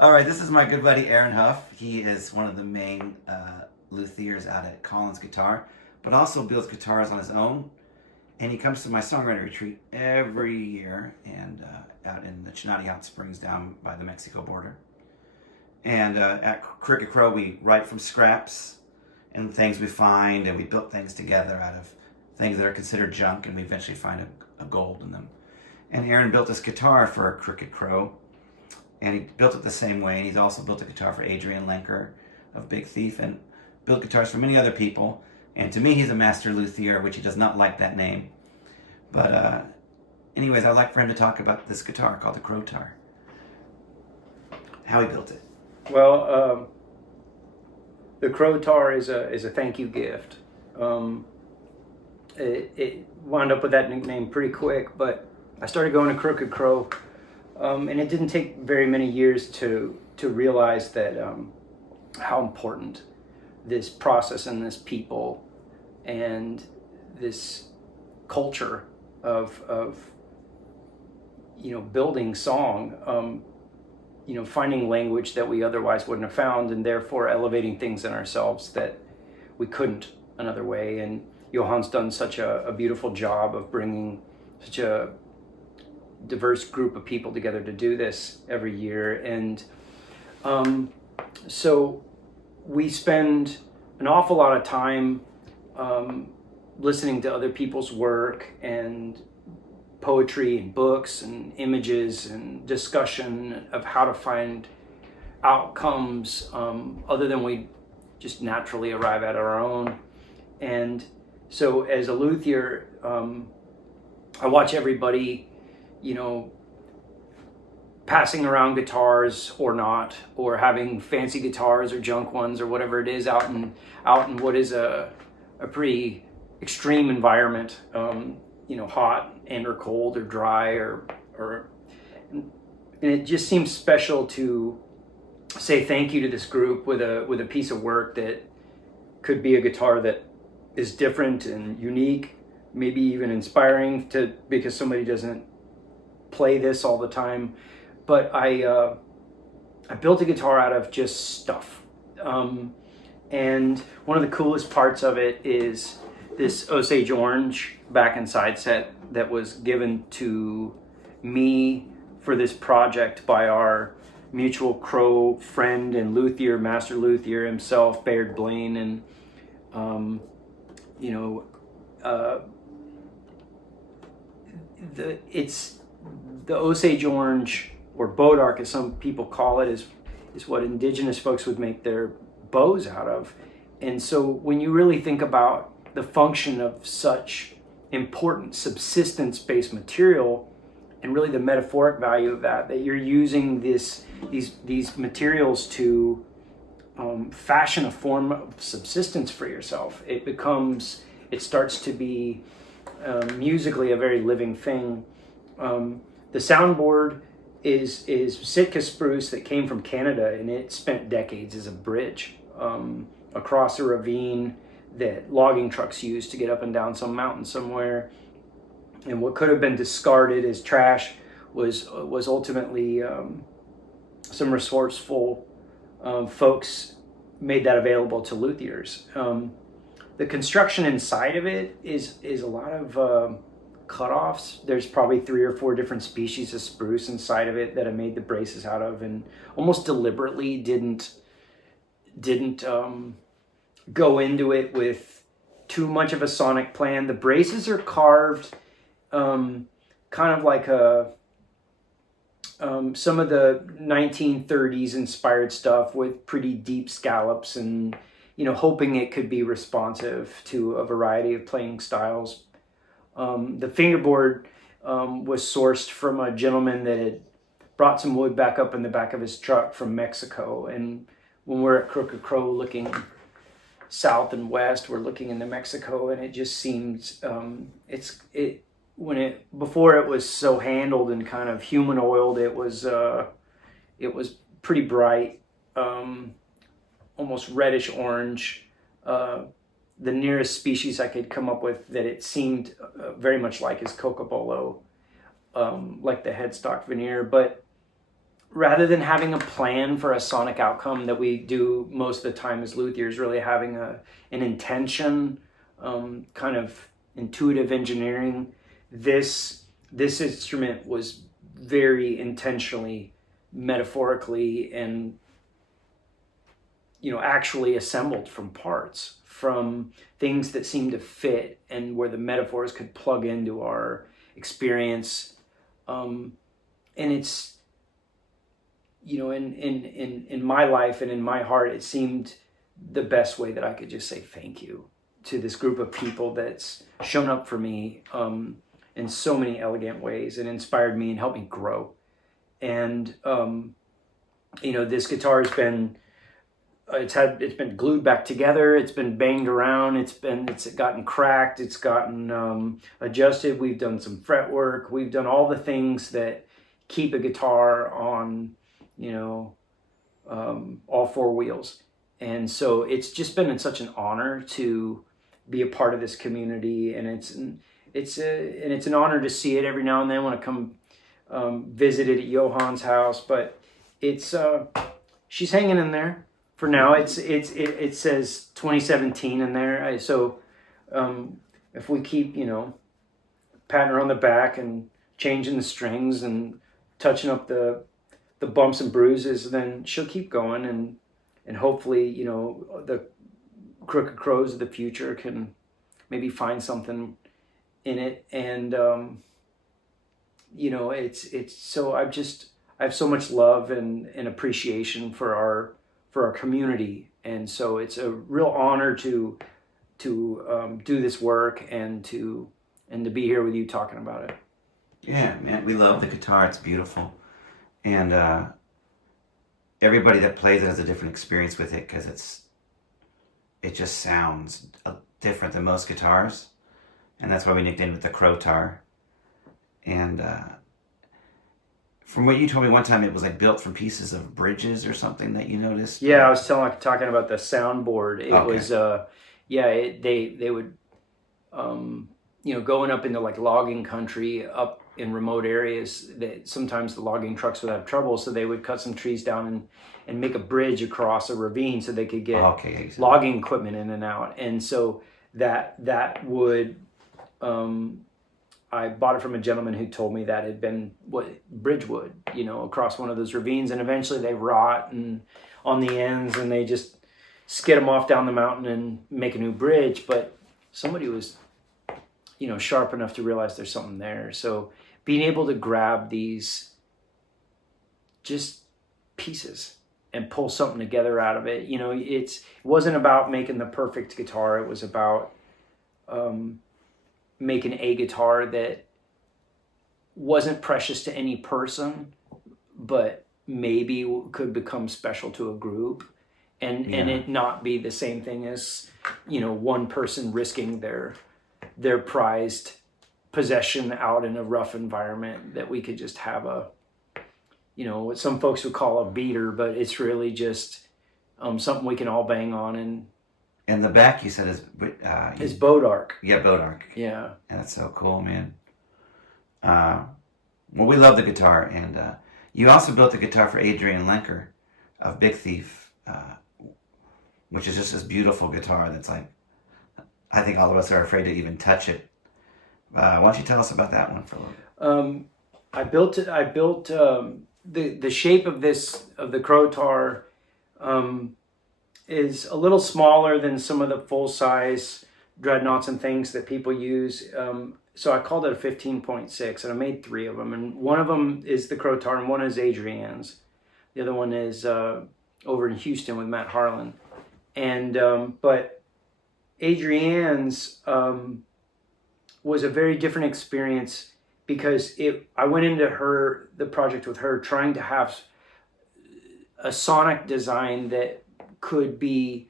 All right, this is my good buddy Aaron Huff. He is one of the main Luthiers out at Collin's Guitar, but also builds guitars on his own. And he comes to my songwriter retreat every year, and out in the Chinati Hot Springs down by the Mexico border. And at Crooked Crow, we write from scraps and things we find, and we build things together out of things that are considered junk, and we eventually find a gold in them. And Aaron built this guitar for Crooked Crow, and he built it the same way. And he's also built a guitar for Adrianne Lenker of Big Thief, and built guitars for many other people. And to me, he's a master luthier, which he does not like that name. But anyways, I'd like for him to talk about this guitar called the Crowtar, how he built it. Well, the Crowtar is a thank you gift. It wound up with that nickname pretty quick, but I started going to Crooked Crow, and it didn't take very many years to realize that how important this process and this people and this culture of building song, finding language that we otherwise wouldn't have found, and therefore elevating things in ourselves that we couldn't another way. And Johan's done such a beautiful job of bringing such a diverse group of people together to do this every year. And so we spend an awful lot of time listening to other people's work and poetry and books and images and discussion of how to find outcomes other than we just naturally arrive at our own. And so as a luthier, I watch everybody, passing around guitars or not, or having fancy guitars or junk ones or whatever it is out in what is a pretty extreme environment, hot and or cold or dry or and it just seems special to say thank you to this group with a piece of work that could be a guitar that is different and unique, maybe even inspiring because somebody doesn't play this all the time. But I built a guitar out of just stuff, and one of the coolest parts of it is this Osage Orange back and side set that was given to me for this project by our mutual Crow friend and luthier, master luthier himself, Bayard Blaine. And the Osage Orange, or Bodark as some people call it, is what indigenous folks would make their bows out of. And so when you really think about the function of such important subsistence-based material, and really the metaphoric value of that you're using these materials to fashion a form of subsistence for yourself, it starts to be musically a very living thing. The soundboard is Sitka spruce that came from Canada, and it spent decades as a bridge across a ravine that logging trucks used to get up and down some mountain somewhere. And what could have been discarded as trash was ultimately some resourceful folks made that available to luthiers. The construction inside of it is a lot of cutoffs. There's probably 3 or 4 different species of spruce inside of it that I made the braces out of, and almost deliberately didn't go into it with too much of a sonic plan. The braces are carved kind of like some of the 1930s inspired stuff with pretty deep scallops, and hoping it could be responsive to a variety of playing styles. The fingerboard was sourced from a gentleman that had brought some wood back up in the back of his truck from Mexico. And when we're at Crooked Crow looking south and west, we're looking into Mexico, and it just seems before it was so handled and kind of human oiled, it was pretty bright, almost reddish orange. The nearest species I could come up with that it seemed very much like is cocobolo, like the headstock veneer. But rather than having a plan for a sonic outcome that we do most of the time as luthiers, really having an intention, kind of intuitive engineering. This instrument was very intentionally, metaphorically, and actually assembled from parts, from things that seemed to fit and where the metaphors could plug into our experience. And it's, in my life and in my heart, it seemed the best way that I could just say thank you to this group of people that's shown up for me in so many elegant ways and inspired me and helped me grow. And this guitar has been it's been glued back together, it's been banged around, it's gotten cracked, it's gotten adjusted, we've done some fretwork, we've done all the things that keep a guitar on all four wheels. And so it's just been such an honor to be a part of this community, and it's an honor to see it every now and then when I come visit it at Johan's house. But it's she's hanging in there for now. It says 2017 in there. So if we keep patting her on the back and changing the strings and touching up the bumps and bruises, then she'll keep going, and hopefully the Crooked Crows of the future can maybe find something in it. And it's so I have so much love and appreciation for our community, and so it's a real honor to do this work and to be here with you talking about it. Yeah, man, we love the guitar. It's beautiful, and everybody that plays it has a different experience with it because it just sounds different than most guitars, and that's why we nicknamed it the Crowtar. And from what you told me one time, it was like built from pieces of bridges or something that you noticed. Yeah, I was talking about the soundboard. It Okay. was they would going up into like logging country up in remote areas, that sometimes the logging trucks would have trouble, so they would cut some trees down and make a bridge across a ravine so they could get logging equipment in and out. And so that would I bought it from a gentleman who told me that had been bridge wood, across one of those ravines, and eventually they rot and on the ends, and they just skid them off down the mountain and make a new bridge. But somebody was sharp enough to realize there's something there. So being able to grab these just pieces and pull something together out of it, it wasn't about making the perfect guitar. It was about making a guitar that wasn't precious to any person, but maybe could become special to a group, and it not be the same thing as one person risking their prized possession out in a rough environment, that we could just have what some folks would call a beater, but it's really just something we can all bang on. And the back, you said, is Bodark. Yeah, Bodark. Yeah. That's so cool, man. Well, we love the guitar, and you also built the guitar for Adrianne Lenker of Big Thief, which is just this beautiful guitar that's like, I think all of us are afraid to even touch it. Why don't you tell us about that one for a little bit? I built the shape of the Crowtar is a little smaller than some of the full-size dreadnoughts and things that people use. So I called it a 15.6, and I made 3 of them. And one of them is the Crowtar, and one is Adrianne's. The other one is over in Houston with Matt Harlan. And but Adrianne's was a very different experience, because I went into the project with her trying to have a sonic design that could be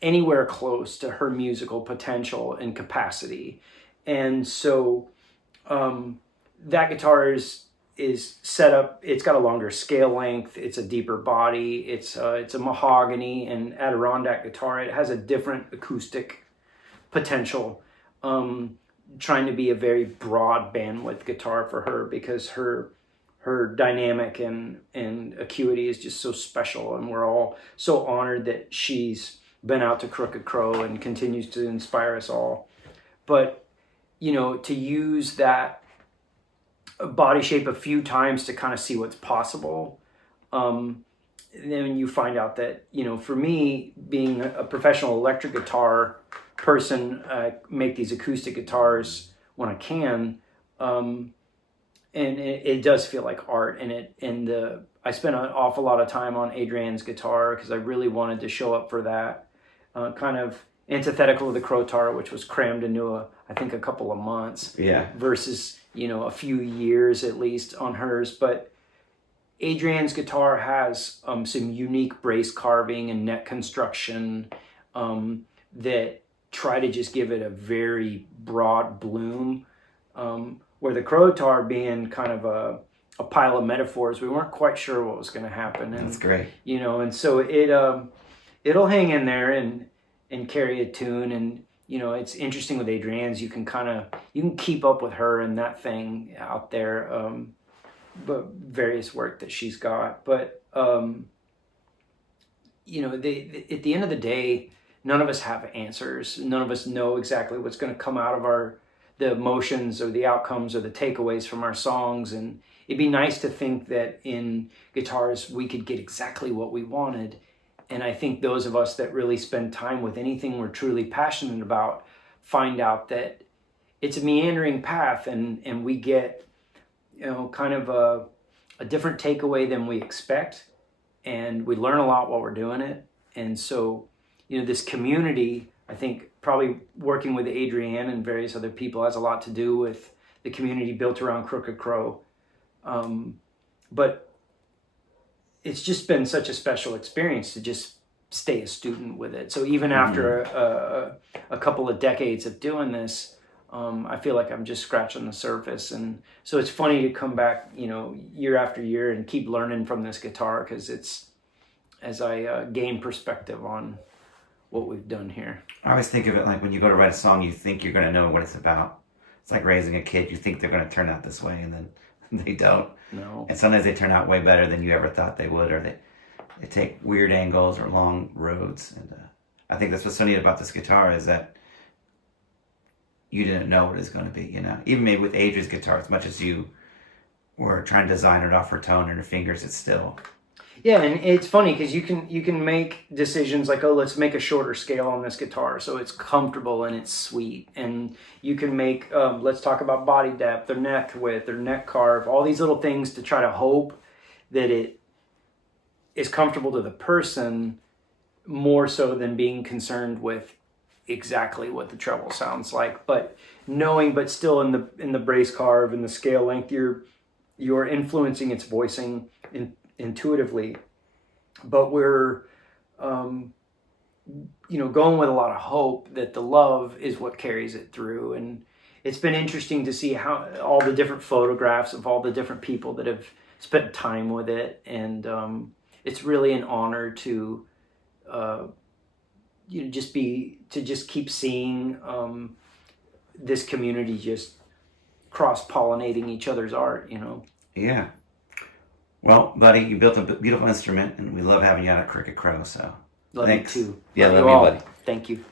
anywhere close to her musical potential and capacity. And so that guitar is set up, it's got a longer scale length, it's a deeper body, it's a mahogany and Adirondack guitar. It has a different acoustic potential, trying to be a very broad bandwidth guitar for her, because her her dynamic and acuity is just so special, and we're all so honored that she's been out to Crooked Crow and continues to inspire us all. But to use that body shape a few times to kind of see what's possible, then you find out that for me, being a professional electric guitar person, I make these acoustic guitars when I can. And it does feel like art, and I spent an awful lot of time on Adrianne's guitar because I really wanted to show up for that. Kind of antithetical to the Crowtar, which was crammed into I think a couple of months. Yeah. Versus a few years at least on hers. But Adrianne's guitar has some unique brace carving and neck construction that try to just give it a very broad bloom. Where the Crowtar, being kind of a pile of metaphors, we weren't quite sure what was going to happen. And, that's great. And so it'll hang in there and carry a tune. And it's interesting with Adrianne's, you can keep up with her and that thing out there, but various work that she's got. But at the end of the day, none of us have answers. None of us know exactly what's going to come out of the emotions or the outcomes or the takeaways from our songs. And it'd be nice to think that in guitars we could get exactly what we wanted. And I think those of us that really spend time with anything we're truly passionate about find out that it's a meandering path, and we get kind of a different takeaway than we expect, and we learn a lot while we're doing it. And so this community, I think, probably working with Adrianne and various other people, has a lot to do with the community built around Crooked Crow. But it's just been such a special experience to just stay a student with it. So even after a couple of decades of doing this, I feel like I'm just scratching the surface. And so it's funny to come back, year after year and keep learning from this guitar, because it's, as I gain perspective on what we've done here. I always think of it like when you go to write a song, you think you're going to know what it's about. It's like raising a kid. You think they're going to turn out this way, and then they don't. No. And sometimes they turn out way better than you ever thought they would, or they take weird angles or long roads. And I think that's what's so neat about this guitar, is that you didn't know what it's going to be, Even maybe with Adrianne's guitar, as much as you were trying to design it off her tone and her fingers, it's still... Yeah, and it's funny because you can make decisions like, oh, let's make a shorter scale on this guitar so it's comfortable and it's sweet. And you can make, let's talk about body depth or neck width or neck carve, all these little things to try to hope that it is comfortable to the person, more so than being concerned with exactly what the treble sounds like. But still in the brace carve and the scale length, you're influencing its voicing intuitively, but we're going with a lot of hope that the love is what carries it through. And it's been interesting to see how all the different photographs of all the different people that have spent time with it, and it's really an honor to just keep seeing this community just cross-pollinating each other's art. Yeah. Well, buddy, you built a beautiful instrument, and we love having you out at Crooked Crow, so Love thanks. you too. Yeah, love you all. you, buddy. Thank you.